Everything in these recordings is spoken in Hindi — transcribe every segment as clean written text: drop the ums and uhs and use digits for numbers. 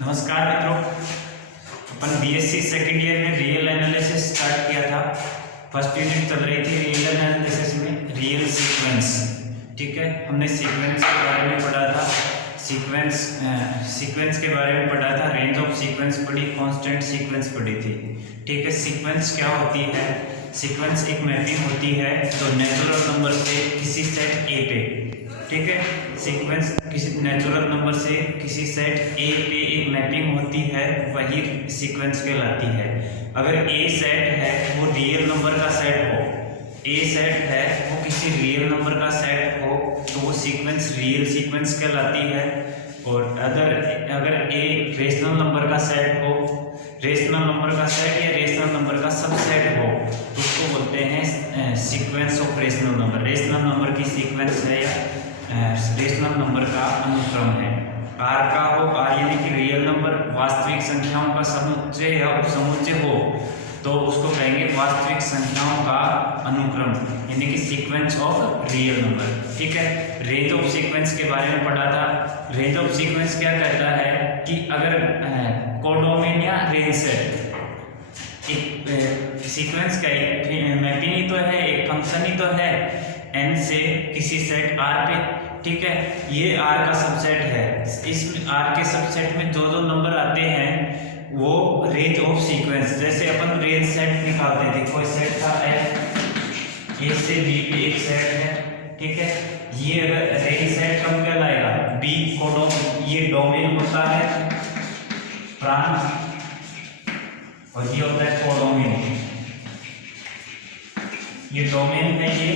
नमस्कार मित्रों, अपन बीएससी सेकेंड ईयर में रियल एनालिसिस स्टार्ट किया था। फर्स्ट यूनिट चल रही थी रियल एनालिसिस में रियल सीक्वेंस। ठीक है, हमने सीक्वेंस के बारे में पढ़ा था, सीक्वेंस के बारे में पढ़ा था, रेंज ऑफ सीक्वेंस पढ़ी, कांस्टेंट सीक्वेंस पढ़ी थी। ठीक है, सीक्वेंस क्या होती है? सीक्वेंस एक मैपिंग होती है तो नेचुरल नंबर से किसी सेट ए पे, ठीक है, सीक्वेंस किसी नेचुरल नंबर से किसी सेट ए पे एक मैपिंग होती है, वही सीक्वेंस कहलाती है। अगर ए सेट है वो रियल नंबर का सेट हो, ए सेट है वो किसी रियल नंबर का सेट हो, तो वो सीक्वेंस रियल सीक्वेंस कहलाती है। और अगर ए रेशनल नंबर का सेट हो, रेशनल नंबर का सेट या रेशनल नंबर का सबसेट हो, तो उसको बोलते हैं sequence of rational number. Rational number की सीक्वेंस है या रेशनल नंबर का अनुक्रम है। आर का हो, आर यानी कि रियल नंबर, वास्तविक संख्याओं का समुच्चय या उपसमुच्चय हो, तो उसको कहेंगे वास्तविक संख्याओं का अनुक्रम, यानी कि सीक्वेंस ऑफ रियल नंबर। ठीक है, रेंज ऑफ सीक्वेंस के बारे में पढ़ा था। रेंज ऑफ सीक्वेंस क्या कहता है कि अगर कोडोमेन या रेंज सेट, एक सीक्वेंस का एक मैपिंग ही तो है, एक फंक्शन ही तो है n से किसी सेट R पे। ठीक है, ये R का सबसेट है। इसमें R के सबसेट में जो जो नंबर आते हैं वो रेंज ऑफ सीक्वेंस। जैसे अपन रेंज सेट निकालते थे, कोई सेट था F, A से B पे एक सेट है। ठीक है, ये अगर रेंज सेट कब कहलाएगा? B कोडोम, ये डोमेन होता है प्रांत, और ये होता है कोडोमेन। ये डोमेन है, ये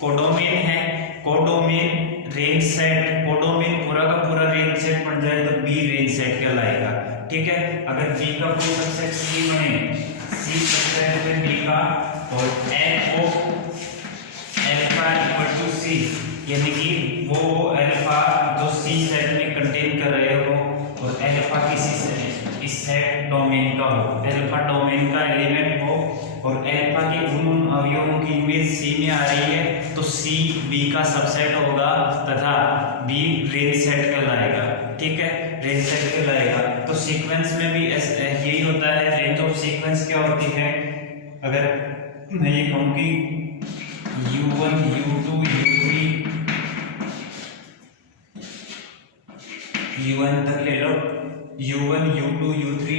कोडोमेन है। कोडोमेन रेंज सेट, कोडोमेन पूरा का पूरा रेंज सेट बन जाए तो बी रेंज सेट कहलाएगा। ठीक है, अगर बी का कोई सबसेट सी बने, सी सबसेट है बी का, और N O alpha equal to C, यानी कि वो अल्फा जो सी सेट में कंटेन कर रहे हो, और अल्फा किसी से इस सेट डोमेन का हो, अल्फा डोमेन का एलिमेंट हो, और अल्फा के उन अवयवों की इमेज सी में आ रही है, तो सी बी का सबसेट होगा तथा बी रेंज सेट कहलाएगा। ठीक है, रेंज सेट कहलाएगा। तो सीक्वेंस में भी यही होता है। रेंज ऑफ सीक्वेंस क्या होती है? अगर मैं ये कहूँ कि U1 U2 U3 U1 तक ले लो, U1 U2 U3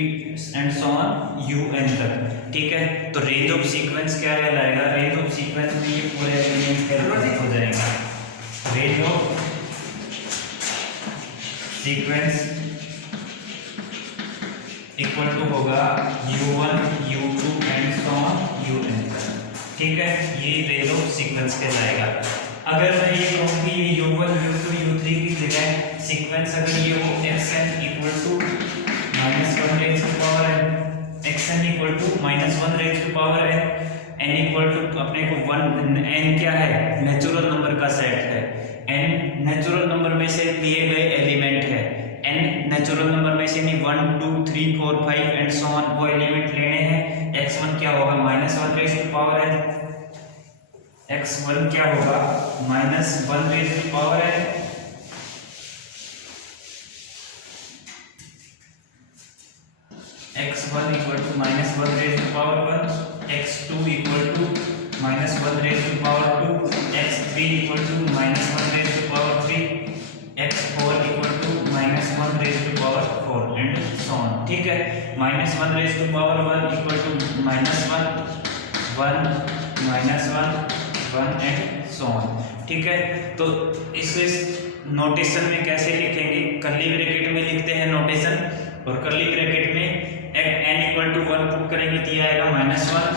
and so on UN तक। ठीक है, तो रेंज ऑफ सीक्वेंस क्या कहलाएगा? रेंज ऑफ सीक्वेंस में ये पूरे एलिमेंट कैलकुलेट हो जाएगा। Range of sequence equal to होगा U1 U2 and so on UN तक। ठीक है, ये रेंज ऑफ सीक्वेंस कहलाएगा। अगर मैं ये कहूँ कि ये U1 U2 U3 की जगह सीक्वेंस अगर ये हो xn equal to -1 raise to power n, xn equal to -1 raise to power n, n equal to अपने को 1, n क्या है? नेचुरल नंबर का सेट है। n नेचुरल नंबर में से लिए गए एलिमेंट है। n नेचुरल नंबर में से नहीं 1 2 3 4 5 एंड सो ऑन वो एलिमेंट लेने हैं। x1 क्या होगा? -1 raise to power n, x1 क्या होगा? -1 raise to power n, x1 equal to -1 raise to power 1, x2 equal to -1 raise to power 2, x3 equal to -1 raise to power 3, x4 equal to -1 raise to power 4 and so on. ठीक है, -1 raise to power 1 equal to -1 1 and so on. ठीक है, तो इस नोटेशन में कैसे लिखेंगे? कर्ली ब्रैकेट में लिखते हैं नोटेशन, और कर्ली ब्रैकेट में n इक्वल टू 1 पुट करेंगे तो ये आएगा -1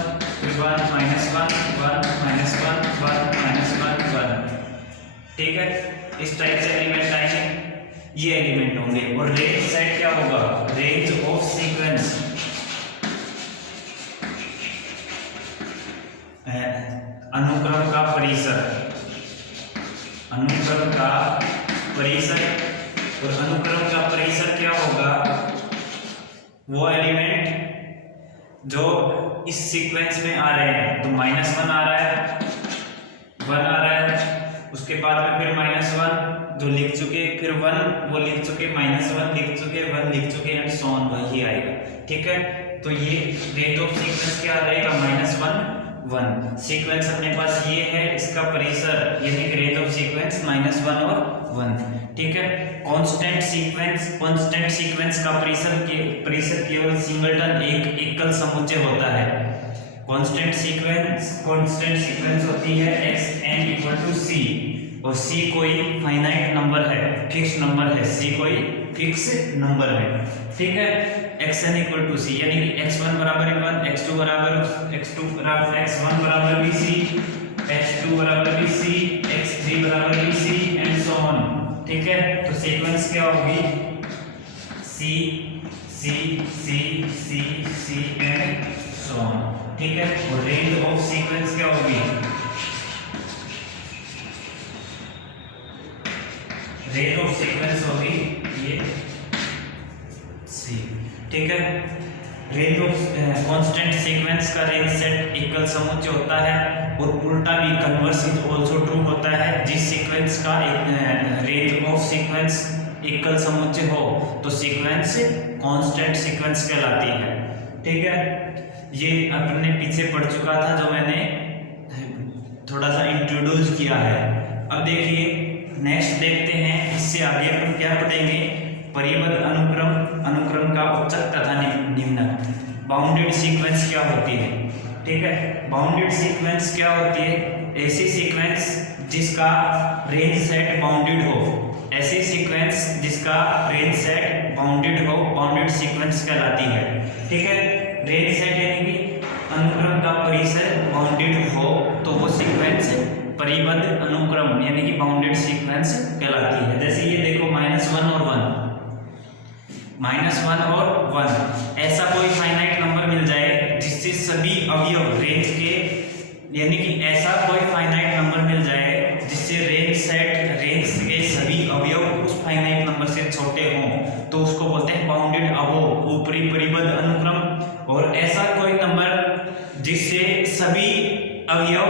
फिर 1 -1 1 -1 1 1 1। ठीक है, इस टाइप से एलिमेंट आएंगे, ये एलिमेंट होंगे। और रेंज सेट क्या होगा? रेंज ऑफ सीक्वेंस अनुक्रम का परिसर, अनुक्रम का परिसर। और अनुक्रम का परिसर क्या होगा? वो एलिमेंट जो इस सीक्वेंस में आ रहे हैं, तो -1 आ रहा है, 1 आ रहा है, उसके बाद में फिर -1 जो लिख चुके, फिर 1 वो लिख चुके, -1 लिख चुके, 1 लिख चुके एंड सो ऑन, वही आएगा। ठीक है, तो ये रेंज ऑफ सीक्वेंस क्या रहेगा, -1 1। सीक्वेंस अपने पास ये है, इसका परिसर यानी कि रेंज ऑफ सीक्वेंस -1 और 1। ठीक है, कांस्टेंट सीक्वेंस का परिसर केवल सिंगलटन एक एकल समुच्चय होता है। कांस्टेंट सीक्वेंस होती है xn = c, और c कोई फाइनाइट नंबर है, फिक्स नंबर है, c कोई फिक्स नंबर है। ठीक है, xn = c यानी कि x1 बराबर 1, x1 बराबर भी c, x2 बराबर भी c, x3 बराबर भी c एंड सो ऑन। ठीक है, तो सीक्वेंस क्या होगी, c c c c c and so on. ठीक है, और रेंज ऑफ सीक्वेंस क्या होगी, रेंज ऑफ सीक्वेंस होगी ये c। ठीक है, रेंज ऑफ कांस्टेंट सीक्वेंस का रेंज सेट एकल समुच्चय होता है, और उल्टा भी कन्वर्स इज आल्सो ट्रू होता है। जिस सीक्वेंस का रेंज ऑफ सीक्वेंस एकल समुच्चय हो तो सीक्वेंस कांस्टेंट सीक्वेंस कहलाती है। ठीक है, ये अपने पीछे पढ़ चुका था, जो मैंने थोड़ा सा इंट्रोड्यूस किया है। अब देखिए नेक्स्ट देखते हैं, इससे आगे अपन क्या पढ़ेंगे, परिबद्ध अनुक्रम का उच्चक तथा निम्न। बाउंडेड सीक्वेंस क्या होती है। ठीक है, बाउंडेड सीक्वेंस क्या होती है, ऐसी सीक्वेंस जिसका रेंज सेट बाउंडेड हो, ऐसी सीक्वेंस जिसका रेंज सेट बाउंडेड हो, बाउंडेड सीक्वेंस कहलाती है। ठीक है, रेंज सेट यानी कि अनुक्रम का परिसर बाउंडेड हो तो वो सीक्वेंस परिबद्ध अनुक्रम यानी कि बाउंडेड सीक्वेंस कहलाती है। जैसे ये देखो -1 और 1, ऐसा कोई फाइनाइट नंबर मिल जाए जिससे सभी अवयव रेंज के, यानी कि ऐसा कोई फाइनाइट नंबर मिल जाए जिससे रेंज के सभी अवयव उस फाइनाइट नंबर से छोटे हों, तो उसको बोलते हैं बाउंडेड अबोव, ऊपरी परिबद्ध अनुक्रम। और ऐसा कोई नंबर जिससे सभी अवयव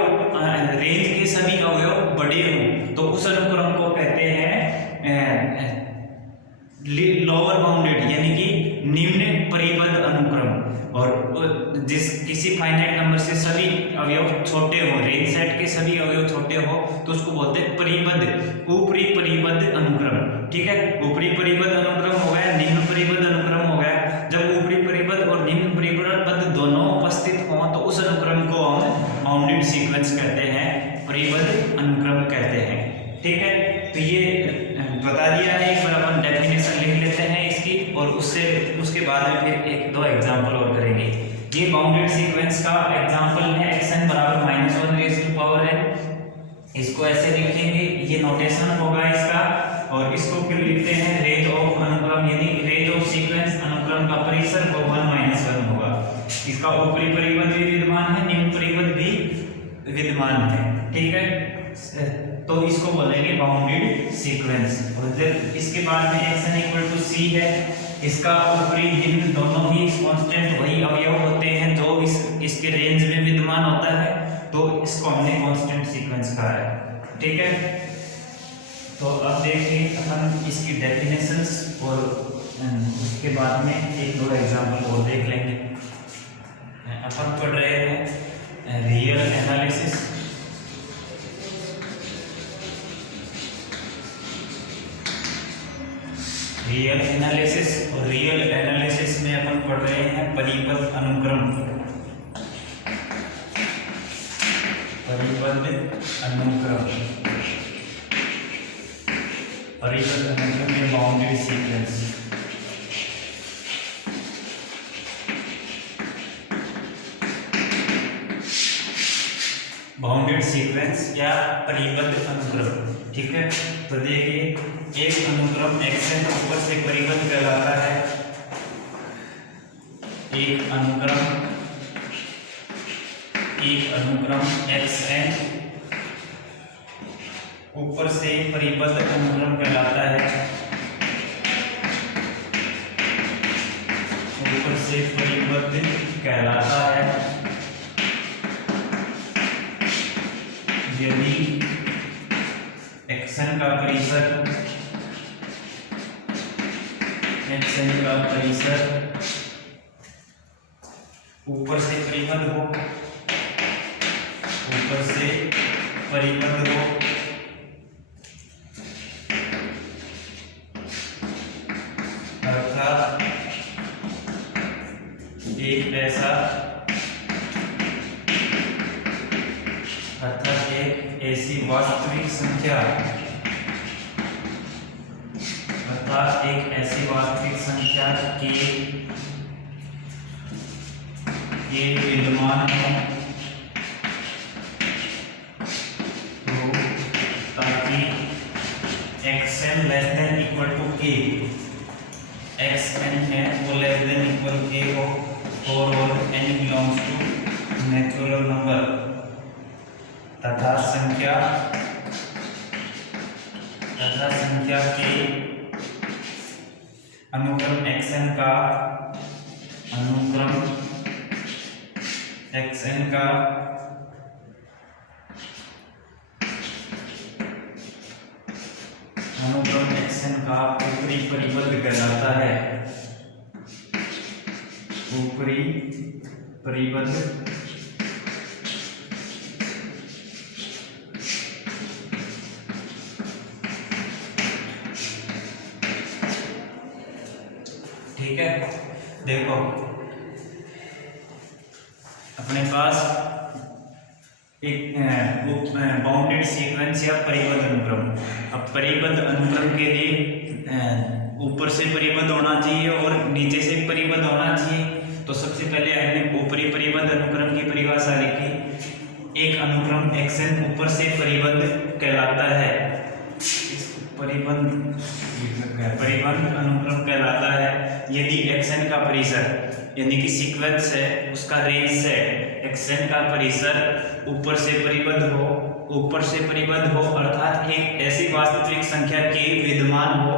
रेंज के सभी अवयव बड़े हों, तो उस अनुक्रम को कहते हैं लोअर बाउंडेड यानी कि निम्न परिबद्ध अनुक्रम। और जिस किसी फाइनाइट नंबर से सभी अवयव छोटे हो, रेंज सेट के सभी अवयव छोटे हो, तो उसको बोलते हैं परिबद्ध, ऊपरी परिबद्ध अनुक्रम। ठीक है, ऊपरी परिबद्ध अनुक्रम हो गया, निम्न परिबद्ध अनुक्रम हो गया। जब ऊपरी परिबद्ध और निम्न परिबद्ध दोनों उपस्थित हों तो उस अनुक्रम को हम बाउंडेड सीक्वेंस कहते हैं, परिबद्ध अनुक्रम कहते हैं। ठीक है, तो ये बता दिया है, एक बार अपन डेफिनेशन लिख लेते हैं इसकी, और उसके बाद में फिर 1-2 एग्जांपल और करेंगे। ये बाउंडेड सीक्वेंस का एग्जांपल है, xn बराबर -1n, इसको ऐसे लिखेंगे, ये नोटेशन होगा इसका। और इसको फिर लिखते हैं रेंज ऑफ अनुक्रम यानी रेंज ऑफ सीक्वेंस, अनुक्रम का परिसर वो 1 - 1 होगा। इसका ऊपरी परिबद्ध भी विद्यमान है, निम्न परिबद्ध भी विद्यमान है। ठीक है, तो इसको बोलेंगे बाउंडेड सीक्वेंस। और इसके बाद में xn = c है, इसका ऊपरी निम्न दोनों ही कांस्टेंट वही अवयव होते हैं जो इसके रेंज में विद्यमान होता है, तो इसको हमने कांस्टेंट सीक्वेंस कहा है। ठीक है, तो अब देखिए अपन इसकी डेफिनेशंस और उसके बाद में 1-2 एग्जांपल और देख लेंगे। अपन पढ़ रहे हैं रियल एनालिसिस। और रियल एनालिसिस में अपन पढ़ रहे हैं परिबद्ध अनुक्रम। परिबद्ध अनुक्रम में बाउंडेड सीक्वेंस। बाउंडेड सीक्वेंस या परिबद्ध अनुक्रम। ठीक है, तो देखिए एक अनुक्रम xn ऊपर से परिबद्ध कहलाता है, एक अनुक्रम xn ऊपर से परिबद्ध अनुक्रम कहलाता है, ऊपर से परिबद्ध कहलाता है यदि परिसर, xn का परिसर ऊपर से परिबद्ध हो, ऊपर से परिबद्ध हो, अर्थात एक ऐसी वास्तविक संख्या, अर्थात एक ऐसी वास्तविक संख्या के विद्यमान हो, तो ताकि xn less than equal to k, xn है वो लेस देन इक्वल k हो और n belongs to natural number तथा संख्या के अनुक्रम xn का ऊपरी परिबद्ध कहलाता है, ऊपरी परिबद्ध ठीक है। देखो अपने पास एक बाउंडेड सीक्वेंस या परिबद्ध अनुक्रम। अब परिबद्ध अनुक्रम के लिए ऊपर से परिबद्ध होना चाहिए और नीचे से परिबद्ध होना चाहिए। तो सबसे पहले हमने ऊपरी परिबद्ध अनुक्रम की परिभाषा लिखी। एक अनुक्रम xn ऊपर से परिबद्ध कहलाता है, परिबद्ध अनुक्रम कहलाता है यदि xn का परिसर यानी कि सीक्वेंस है उसका रेंज सेट xn का परिसर ऊपर से परिबद्ध हो अर्थात एक ऐसी वास्तविक संख्या के विद्यमान हो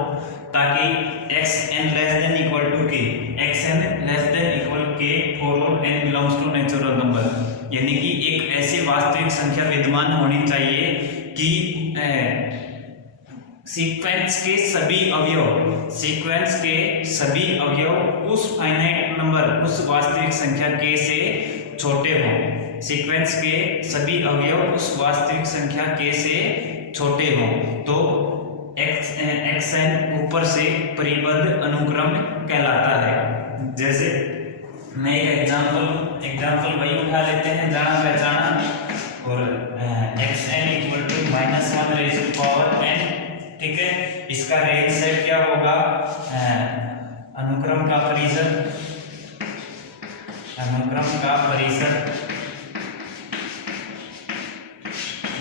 ताकि xn less than equal to k, xn less than equal k for all n belongs to natural number. यानी कि एक ऐसी वास्तविक संख्या विद्यमान होनी चाहिए कि सीक्वेंस के सभी अवयव उस फाइनाइट नंबर उस वास्तविक संख्या k से छोटे हों। सीक्वेंस के सभी अवयव उस वास्तविक संख्या k से छोटे हों तो xn ऊपर से परिबद्ध अनुक्रम कहलाता है। जैसे मैं एक एग्जाम्पल वही उठा लेते हैं जाना पहचाना और xn equal to -1 raise to power n, ठीक है। इसका रेंज सेट क्या होगा, अनुक्रम का परिसर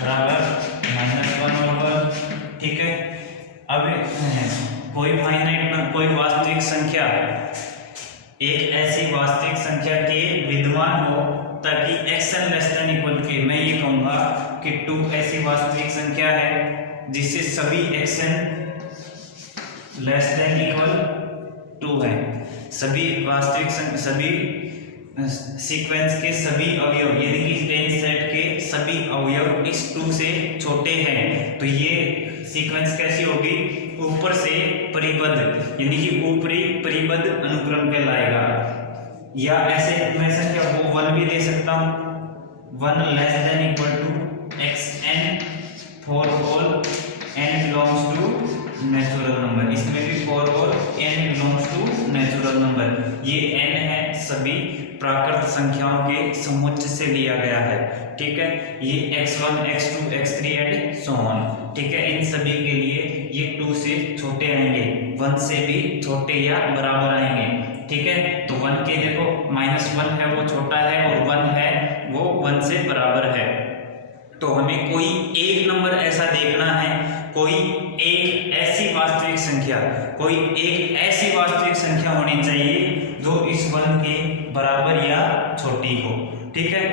बराबर -1 और 1, ठीक है। अब कोई वास्तविक संख्या एक ऐसी वास्तविक संख्या के विद्यमान हो ताकि xn लेस देन इक्वल के, मैं ये कहूंगा कि 2 ऐसी वास्तविक संख्या है जिससे सभी xn लेस देन इक्वल 2 है। सभी सीक्वेंस के सभी अवयव यानी कि रेंज सेट के सभी अवयव इस 2 से छोटे हैं तो ये सीक्वेंस कैसी होगी, ऊपर से परिबद्ध यानी कि ऊपरी परिबद्ध अनुक्रम कहलाएगा। या ऐसे मैं संख्या को 1 भी दे सकता हूँ, 1 less than equal to xn for all n belongs to natural number. इसमें भी for all n belongs to natural number. ये n है सभी प्राकृत संख्याओं के समुच्चय से लिया गया है, ठीक है। ये x1 x2 x3 and so on, ठीक है। इन सभी के लिए ये 2 से छोटे आएंगे, 1 से भी छोटे या बराबर आएंगे, ठीक है। तो 1 के देखो -1 है वो छोटा है और 1 है वो 1 से बराबर है। तो हमें कोई एक नंबर ऐसा देखना है, कोई एक ऐसी वास्तविक संख्या होनी चाहिए जो इस 1 के बराबर या छोटी हो, ठीक है।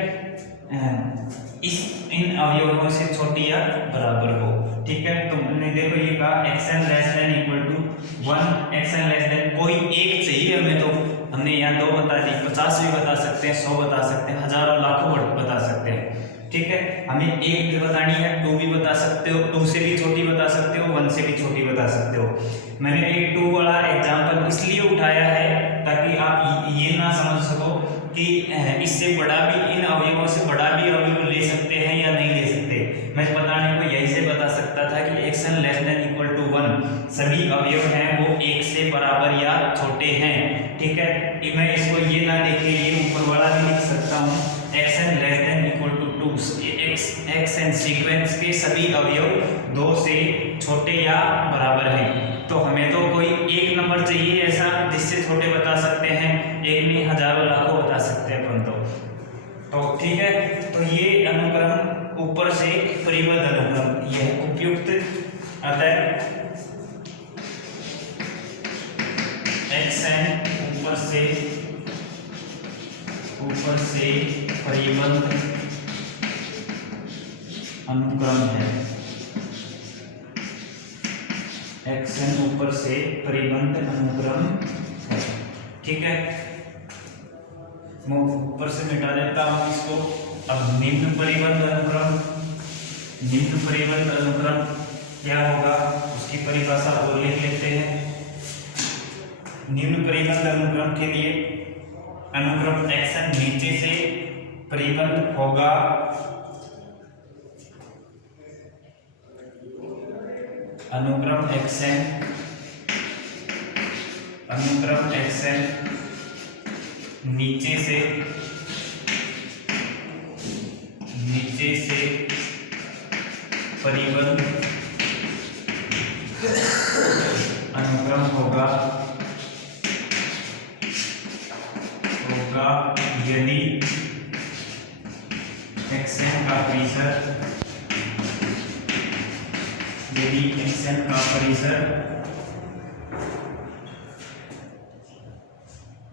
इन अवयवों से छोटी या बराबर हो, ठीक है। तो हमने देखो ये कहा xn less than equal to 1, xn less than कोई एक चाहिए हमें। तो हमने यहाँ 2 बता दी, 50 भी बता सकते हैं, 100 बता सकते हैं, हजारों लाखों बता सकते हैं, ठीक है। हमें 1 भी बतानी है, 2 भी बता सकते हो, 2 से भी छोटी बता सकते हो, तो 1 से भी छोटी बता सकते हो। मैंने ये 2 वाला एग्जाम्पल इसलिए उठाया है ताकि आप ये ना समझ सको कि इससे बड़ा भी, इन अवयवों से बड़ा भी अवयव ले सकते हैं या नहीं ले सकते। मैं बताने को यही से बता सकता था कि x n less than equal to 1 सभी अवयव हैं वो 1 से बराबर या छोटे हैं, ठीक है। मैं इसको ये ना देखे ये ऊपर वाला भी लिख सकता हूँ, x n less than equal to 2, x n sequence के सभी अवयव 2 से छोटे या बराबर हैं। तो हमें तो कोई एक नंबर चाहिए ऐसा जिससे छोटे बता सकते हैं, एक में हजारों लाखों बता सकते हैं अपन तो ठीक है। तो ये अनुक्रम ऊपर से परिबद्ध अनुक्रम यह उपयुक्त अतः एक्स एन ऊपर से परिबद्ध अनुक्रम है, एक्स एन ऊपर से परिबद्ध अनुक्रम है, ठीक है। मैं ऊपर से मिटा देता हूं इसको। अब निम्न परिबद्ध अनुक्रम क्या होगा उसकी परिभाषा और लिख लेते हैं। निम्न परिबद्ध अनुक्रम के लिए अनुक्रम एक्स एन नीचे से परिबद्ध होगा अनुक्रम एक्स एन नीचे से परिबद्ध अनुक्रम होगा यदि एक्स एन का परिसर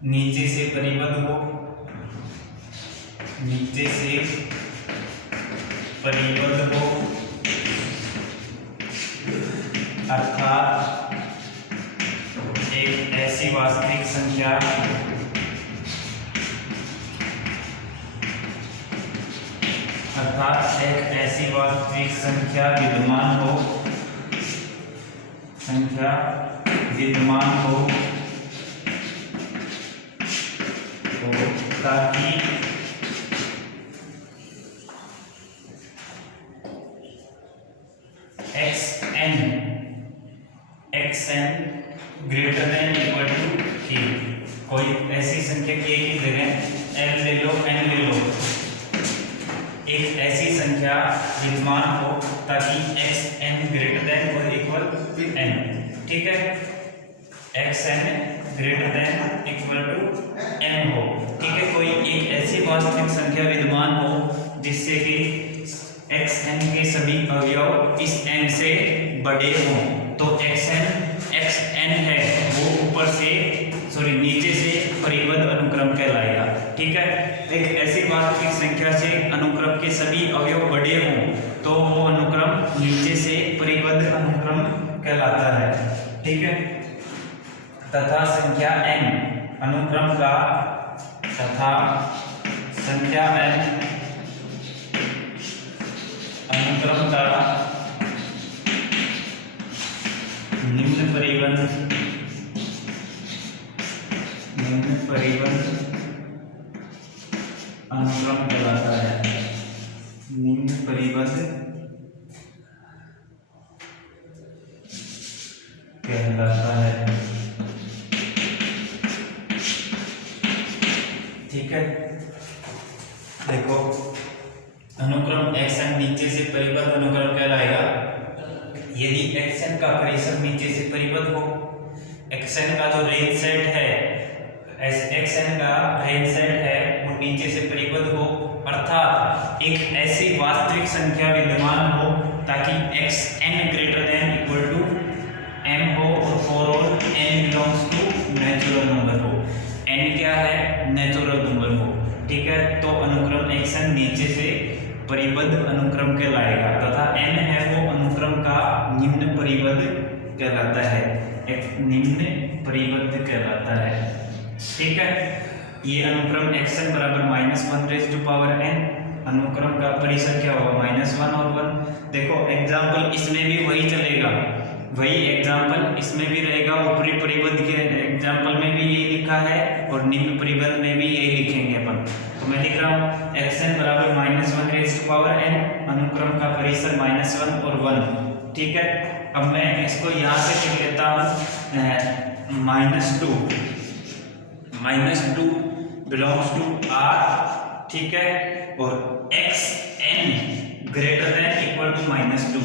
नीचे से परिबद्ध हो, अर्थात एक ऐसी वास्तविक संख्या विद्यमान हो ताकि x n greater than equal to k, कोई ऐसी संख्या के की जगह एन ले लो, एन ले लो, एक ऐसी संख्या विद्यमान हो ताकि एक्स एन ग्रेटर देन और इक्वल एन, ठीक है। X n greater than equal to n हो, ठीक है। कोई एक ऐसी वास्तविक संख्या विद्यमान हो जिससे कि एक्स एन के सभी अवयव इस एन से बड़े हों, तो एक्स एन है वो नीचे से परिबद्ध अनुक्रम कहलाएगा, ठीक है। एक ऐसी वास्तविक संख्या से अनुक्रम के सभी अवयव बड़े हों तो वो अनुक्रम नीचे से परिबद्ध अनुक्रम कहलाता है, ठीक है। तथा संख्या n अनुक्रम का निम्न परिबद्ध अनुक्रम कहलाता है, निम्न परिबद्ध कहलाता है, ठीक है। देखो अनुक्रम xn नीचे से परिबद्ध अनुक्रम कहलाएगा यदि xn का परिसर नीचे से परिबद्ध हो, xn का जो रेंज सेट है, xn का रेंज सेट है वो नीचे से परिबद्ध हो, अर्थात एक ऐसी वास्तविक संख्या विद्यमान हो ताकि xn greater than equal to m हो और for all n belongs to natural number हो। n क्या है? नेचुरल नंबर हो, ठीक है। तो अनुक्रम xn नीचे से परिबद्ध अनुक्रम कहलाएगा तथा n है वो अनुक्रम का निम्न परिबद्ध कहलाता है, एक निम्न परिबद्ध कहलाता है, ठीक है। ये अनुक्रम xn बराबर -1 रेज़ टू पावर n, अनुक्रम का परिसर क्या होगा -1 और 1। देखो एग्जाम्पल इसमें भी वही चलेगा, वही एग्जाम्पल इसमें भी रहेगा, ऊपरी परिबद्ध के एग्जाम्पल में भी यही लिखा है और निम्न परिबद्ध में भी यही लिखेंगे अपन। तो मैं लिख रहा हूँ xn बराबर -1 रेज़ टू पावर n, अनुक्रम का परिसर -1 और 1। ठीक है, अब मैं इसको यहाँ से लिख लेता हूँ -2 बिलोंग्स टू r। ठीक है, और xn greater than equal to -2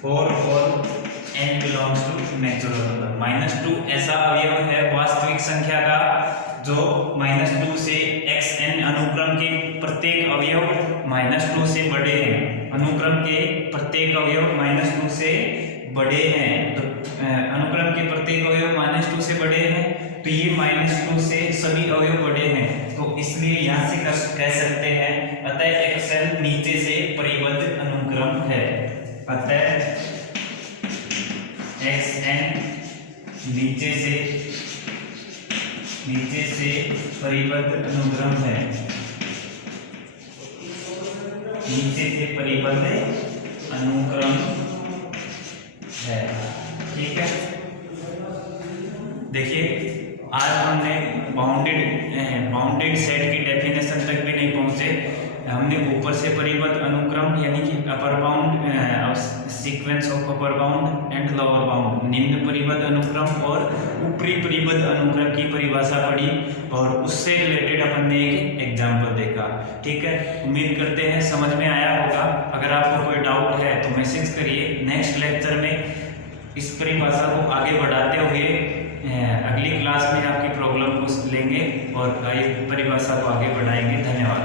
for n belongs to natural number. -2 ऐसा अवयव है वास्तविक संख्या का जो -2 से xn अनुक्रम के प्रत्येक अवयव -2 से बड़े हैं। अनुक्रम के प्रत्येक अवयव -2 से बड़े हैं, तो अनुक्रम के प्रत्येक अवयव -2 से बड़े हैं, तो ये -2 से सभी अवयव बड़े हैं, तो इसलिए यहाँ से कह सकते हैं अतः xn नीचे से परिबद्ध अनुक्रम है। अतः xn नीचे से परिबद्ध अनुक्रम है, नीचे से परिबद्ध अनुक्रम है। ठीक है, देखिए आज हमने बाउंडेड सेट की डेफिनेशन तक भी नहीं पहुंचे। हमने ऊपर से परिबद्ध अनुक्रम यानी कि upper bound, sequence of upper bound and lower bound, निम्न परिबद्ध अनुक्रम और ऊपरी परिबद्ध अनुक्रम की परिभाषा पढ़ी और उससे रिलेटेड अपन ने एक एग्जाम्पल देखा। ठीक है, उम्मीद करते हैं समझ में आया होगा। अगर आपको कोई डाउट है तो मैसेज करिए। नेक्स्ट लेक्चर में इस परिभाषा को आगे बढ़ाते हुए अगली क्लास में आपकी प्रॉब्लम को लेंगे और इस परिभाषा को आगे बढ़ाएंगे। धन्यवाद।